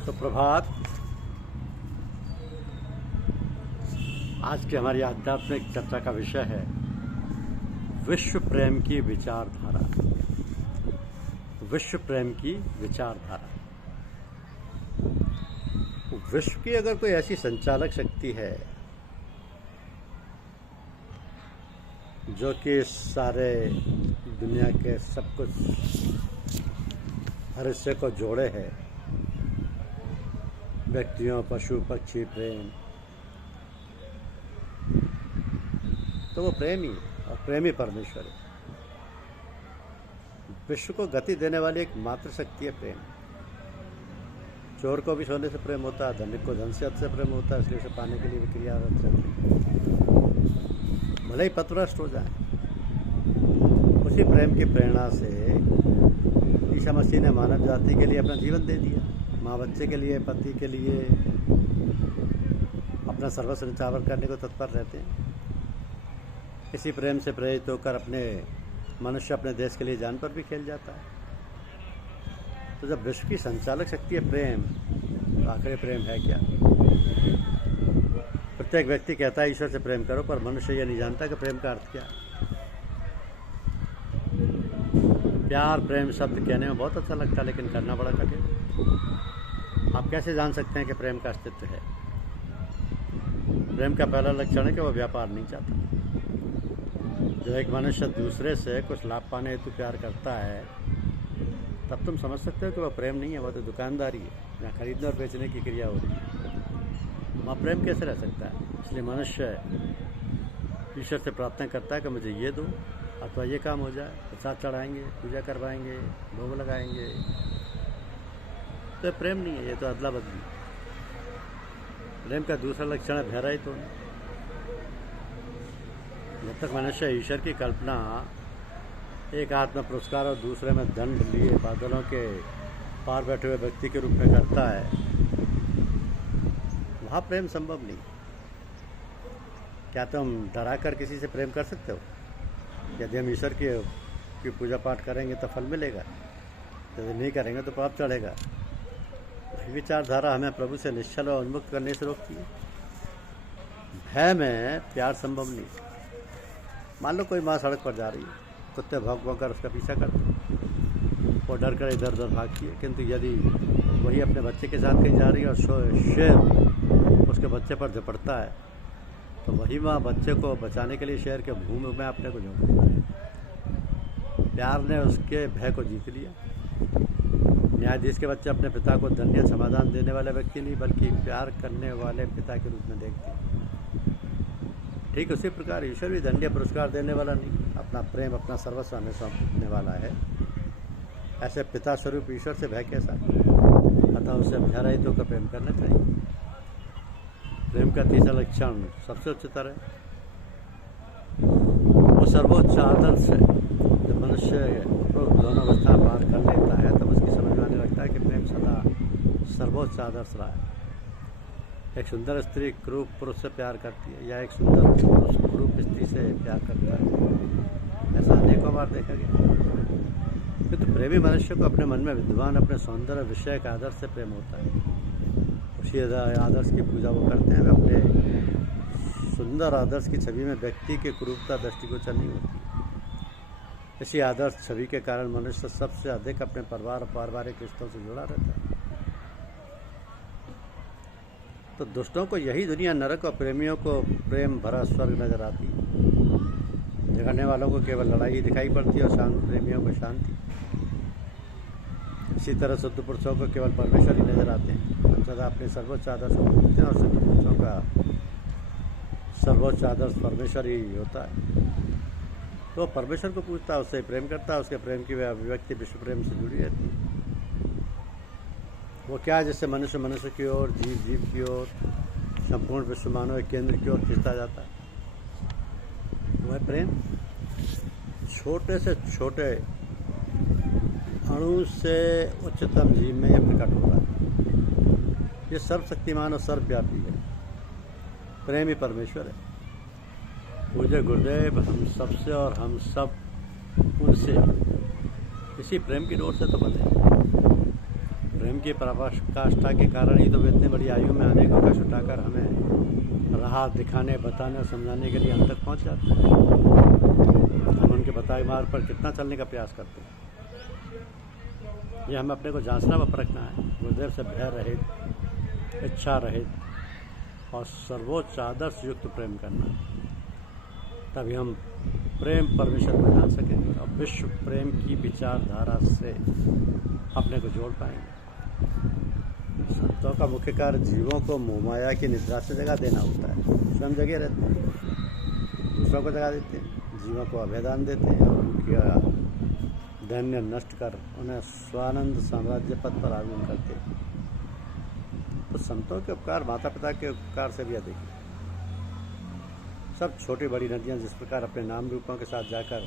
सुप्रभात। आज की हमारी आध्यात्मिक चर्चा का विषय है विश्व प्रेम की विचारधारा। विश्व प्रेम की विचारधारा। विश्व की अगर कोई ऐसी संचालक शक्ति है जो कि सारे दुनिया के सब कुछ हर हिस्से को जोड़े है, व्यक्तियों, पशु, पक्षी, प्रेम, तो वो प्रेम ही और प्रेमी परमेश्वर है। विश्व को गति देने वाली एक मात्र शक्ति है प्रेम। चोर को भी सोने से प्रेम होता है, धनिक को धन से प्रेम होता है, इसलिए उसे पाने के लिए भी क्रिया भले ही पथभ्रष्ट हो जाए। उसी प्रेम की प्रेरणा से ईसा मसीह ने मानव जाति के लिए अपना जीवन दे दिया। माँ बच्चे के लिए, पति के लिए अपना सर्वस्व न्यौछावर करने को तत्पर रहते हैं। इसी प्रेम से प्रेरित होकर मनुष्य अपने देश के लिए जान पर भी खेल जाता है। तो जब विश्व की संचालक शक्ति है प्रेम, तो आखिर प्रेम है क्या? प्रत्येक व्यक्ति कहता है ईश्वर से प्रेम करो, पर मनुष्य यह नहीं जानता कि प्रेम का अर्थ क्या है। प्यार, प्रेम शब्द कहने में बहुत अच्छा लगता है, लेकिन करना बड़ा कठिन है। आप कैसे जान सकते हैं कि प्रेम का अस्तित्व है? प्रेम का पहला लक्षण है कि वह व्यापार नहीं चाहता। जब एक मनुष्य दूसरे से कुछ लाभ पाने हेतु प्यार करता है, तब तुम समझ सकते हो कि वह प्रेम नहीं है, वह तो दुकानदारी है, जहाँ खरीदने और बेचने की क्रिया हो रही है। वहाँ प्रेम कैसे रह सकता है? इसलिए मनुष्य ईश्वर से प्रार्थना करता है कि मुझे ये दो, अथवा ये काम हो जाए, प्रसाद चढ़ाएंगे, पूजा करवाएंगे, भोग लगाएंगे। तो प्रेम नहीं है, ये तो अदला बदली। प्रेम का दूसरा लक्षण है भयरहित होना। जब तक मनुष्य ईश्वर की कल्पना एक हाथ में पुरस्कार और दूसरे में दंड लिए बादलों के पार बैठे हुए व्यक्ति के रूप में करता है, वहाँ प्रेम संभव नहीं। क्या तुम डरा कर किसी से प्रेम कर सकते हो? यदि हम ईश्वर की पूजा पाठ करेंगे तो फल मिलेगा, यदि नहीं करेंगे तो पाप चढ़ेगा। विचारधारा हमें प्रभु से निश्चल और उन्मुक्त करने से रोकती है। भय में प्यार संभव नहीं। मान लो कोई माँ सड़क पर जा रही है, कुत्ते भौंक भौंक कर उसका पीछा करते हैं, वो डर कर इधर उधर भागती है। किंतु यदि वही अपने बच्चे के साथ कहीं जा रही है और शेर उसके बच्चे पर झपटता है, तो वही माँ बच्चे को बचाने के लिए शेर के भूमि में अपने को झोंक देती है। प्यार ने उसके भय को जीत लिया। न्यायाधीश के बच्चे अपने पिता को दंड या समाधान देने वाले व्यक्ति नहीं, बल्कि प्यार करने वाले पिता के रूप में देखते हैं। ठीक उसी प्रकार ईश्वर भी दंड या पुरस्कार देने वाला नहीं, अपना प्रेम, अपना सर्वस्व हमें सौंपने वाला है। ऐसे पिता स्वरूप ईश्वर से भय कैसा? अतः उसे भयरहित होकर प्रेम करना चाहिए। प्रेम का तीसरा लक्षण सबसे उच्चतर है, वो सर्वोच्च आदर्श है। जब मनुष्य दोनों अवस्था पार कर लेता है, तब उसकी समझ में आने लगता है कि प्रेम सदा सर्वोच्च आदर्श रहा है। एक सुंदर स्त्री क्रूप पुरुष से प्यार करती है, या एक सुंदर पुरुष क्रूप स्त्री से प्यार करता है। ऐसा अनेकों बार देखा गया। किंतु प्रेमी मनुष्य को अपने मन में विद्वान अपने सौंदर्य विषय का आदर्श से प्रेम होता है। उसी आदर्श की पूजा वो करते हैं। अपने सुंदर आदर्श की छवि में व्यक्ति की कुरूपता दृष्टिगोचर नहीं होती। इसी आदर्श छवि के कारण मनुष्य सबसे अधिक अपने परिवार और पारिवारिक रिश्तों से जुड़ा रहता है। तो दुष्टों को यही दुनिया नरक और प्रेमियों को प्रेम भरा स्वर्ग नजर आती है। झगड़ने वालों को केवल लड़ाई दिखाई पड़ती है और शांत प्रेमियों को शांति। इसी तरह शुद्ध पुरुषों को केवल परमेश्वर ही नजर आते हैं। हम सदा अपने सर्वोच्च आदर्श को पूछते हैं, और शुद्ध पुरुषों का सर्वोच्च आदर्श परमेश्वर ही होता है। तो परमेश्वर को पूछता है, उससे प्रेम करता है, उसके प्रेम की अभिव्यक्ति विश्व प्रेम से जुड़ी रहती है। वो क्या है जिससे मनुष्य मनुष्य की ओर, जीव जीव की ओर, संपूर्ण विश्व मानव केंद्र की ओर खींचता जाता है? वो है प्रेम। छोटे से छोटे अणु से उच्चतम जीव में यह प्रकट होता है। ये सर्वशक्तिमान और सर्वव्यापी है। प्रेम ही परमेश्वर है। पूज्य गुरुदेव हम सबसे और हम सब उनसे इसी प्रेम की डोर से तो बंधे। प्रेम की पराकाष्ठा के कारण ही तो वे इतनी बड़ी आयु में आने का कष्ट उठाकर हमें राह दिखाने, बताने और समझाने के लिए हम तक पहुंच जाते हैं। हम उनके बताए मार्ग पर कितना चलने का प्रयास करते हैं, ये हमें अपने को जांचना व परखना है। गुरुदेव से भय रहित, इच्छा रहित और सर्वोच्च आदर्श युक्त प्रेम करना, तभी हम प्रेम परमेश्वर को जान सकेंगे और विश्व प्रेम की विचारधारा से अपने को जोड़ पाएंगे। संतों का मुख्य कार्य जीवों को मोहमाया की निद्रा से जगा देना होता है। स्वयं जगे रहते हैं, दूसरों को जगा देते हैं, जीवों को अभयदान देते हैं और उनकी दैन्य नष्ट कर उन्हें स्वानंद साम्राज्य पद पर आरूढ़ करते हैं। तो संतों के उपकार माता पिता के उपकार से भी अधिक है। सब छोटी बड़ी नदियाँ जिस प्रकार अपने नाम रूपों के साथ जाकर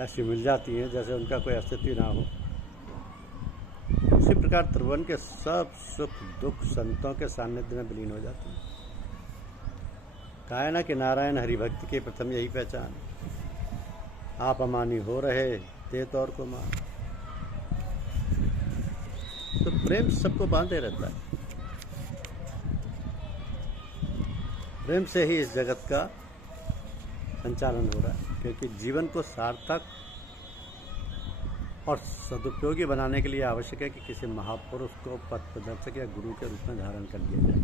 ऐसी मिल जाती हैं जैसे उनका कोई अस्तित्व ना हो, उसी प्रकार त्रिभुवन के सब सुख दुख संतों के सानिध्य में विलीन हो जाते हैं। कायना के नारायण हरिभक्त की प्रथम यही पहचान, आप अमानी हो रहे ते तौर को मान। तो प्रेम सबको बांधे रहता है। प्रेम से ही इस जगत का संचालन हो रहा है, क्योंकि जीवन को सार्थक और सदुपयोगी बनाने के लिए आवश्यक है कि किसी महापुरुष को पथ प्रदर्शक या गुरु के रूप में धारण कर लिया जाए।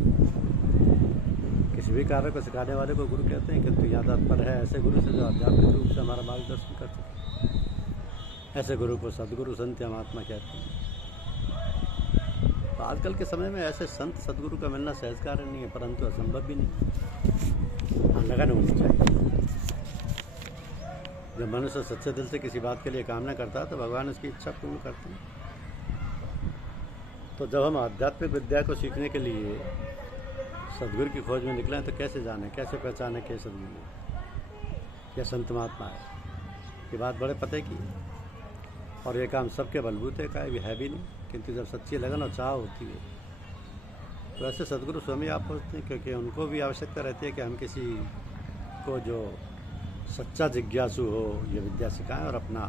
किसी भी कार्य को सिखाने वाले को गुरु कहते हैं, किंतु यहाँ तात्पर्य है ऐसे गुरु से जो आध्यात्मिक रूप से हमारा मार्गदर्शन कर सके। ऐसे गुरु को सदगुरु संत या महात्मा कहते हैं। तो आजकल के समय में ऐसे संत सदगुरु का मिलना सहज कार्य नहीं है, परंतु असंभव भी नहीं। हाँ, लगन होनी चाहिए। जब मनुष्य सच्चे दिल से किसी बात के लिए कामना करता है तो भगवान उसकी इच्छा पूर्ण करते हैं। तो जब हम आध्यात्मिक विद्या को सीखने के लिए सदगुरु की खोज में निकले तो कैसे जाने, कैसे पहचाने कि सदगुरु या संत महात्मा है। ये बात बड़े पते की है और ये काम सबके बलबूते का है भी नहीं, किंतु जब सच्ची लगन और चाह होती है तो ऐसे सदगुरु स्वयं आप खोजते हैं, क्योंकि उनको भी आवश्यकता रहती है कि हम किसी को जो सच्चा जिज्ञासु हो ये विद्या सिखाएं और अपना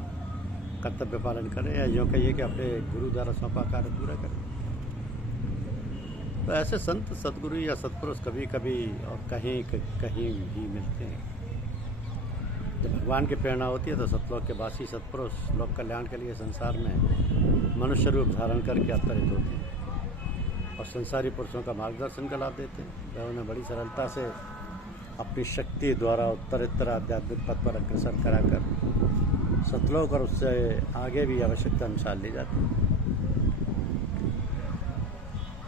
कर्तव्य पालन करें, या यूँ कहिए कि अपने गुरु द्वारा सौंपा कार्य पूरा करें। तो ऐसे संत सदगुरु या सत्पुरुष कभी कभी और कहीं कहीं भी मिलते हैं। जब भगवान की प्रेरणा होती है तो सतलोक के वासी सत्पुरुष लोक कल्याण के लिए संसार में मनुष्य रूप धारण करके अवतरित होते हैं और संसारी पुरुषों का मार्गदर्शन का लाभ देते हैं। वह उन्हें बड़ी सरलता से अपनी शक्ति द्वारा उत्तरोत्तर आध्यात्मिक पथ पर अग्रसर कराकर सतलोक और उससे आगे भी आवश्यकता अनुसार ले जाते हैं।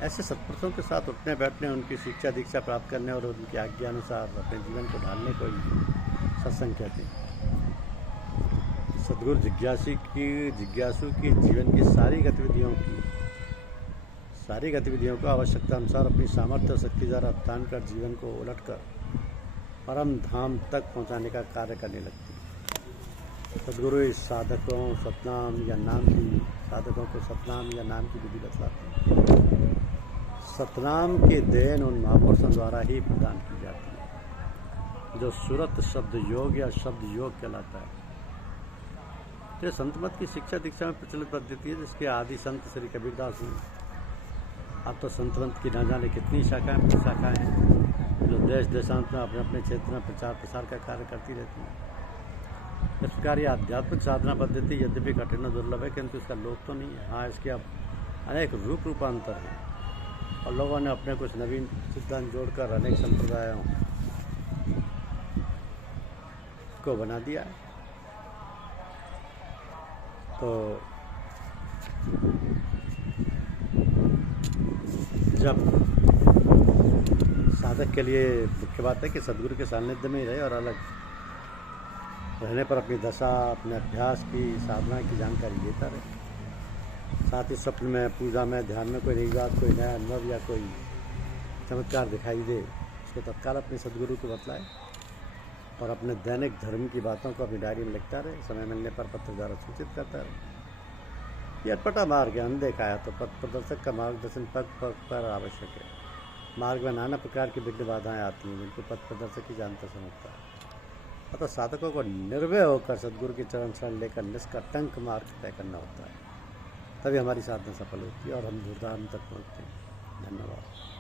ऐसे सत्पुरुषों के साथ उठने बैठने, उनकी शिक्षा दीक्षा प्राप्त करने और उनकी आज्ञा अनुसार अपने जीवन को ढालने को ही सत्संग कहते हैं। सद्गुरु जिज्ञासु की जीवन की सारी गतिविधियों को आवश्यकता अनुसार अपनी सामर्थ्य और शक्ति द्वारा अध्ययन कर जीवन को उलटकर परम धाम तक पहुंचाने का कार्य करने लगती है। सद्गुरु इस साधकों को सतनाम या नाम की विधि बतलाते हैं। सतनाम की देन उन महापुरुषों द्वारा ही प्रदान की जाती है जो सुरत शब्द योग या शब्द योग कहलाता है। तो संतमत की शिक्षा दीक्षा में प्रचलित पद्धति है जिसके आदि संत श्री कबीरदास हैं। अब तो संतमत की न जाने कितनी शाखाएं हैं जो देश देशांत में अपने अपने क्षेत्र में प्रचार प्रसार का कार्य करती रहती हैं। इस प्रकार ये आध्यात्मिक साधना पद्धति यद्यपि कठिन और दुर्लभ है, किंतु इसका लोप तो नहीं है। हाँ, इसके अब अनेक रूपांतर हैं और लोगों ने अपने कुछ नवीन सिद्धांत जोड़कर अनेक संप्रदायों को बना दिया। तो जब साधक के लिए मुख्य बात है कि सदगुरु के सानिध्य में ही रहे और अलग रहने पर अपनी दशा, अपने अभ्यास की, साधना की जानकारी लेता रहे। साथ ही स्वप्न में, पूजा में, ध्यान में कोई नई बात, कोई नया अनुभव या कोई चमत्कार दिखाई दे, उसको तत्काल अपने सदगुरु को बतलाए और अपने दैनिक धर्म की बातों को अपनी डायरी में लिखता रहे। समय मिलने पर पत्र द्वारा सूचित करता रहे। ये अटपटा मार्ग है, अनदेखा है, तो पथ प्रदर्शक का मार्गदर्शन पग पर आवश्यक है। मार्ग में नाना प्रकार की विघ्न बाधाएं आती हैं जिनको पथ प्रदर्शक ही जानता समझता है। अतः साधकों को निर्भय होकर सदगुरु की चरण शरण लेकर निष्कटंक मार्ग तय करना होता है। तभी हमारी साधना सफल होती है और हम धूर्धाम तक पहुँचते हैं। धन्यवाद।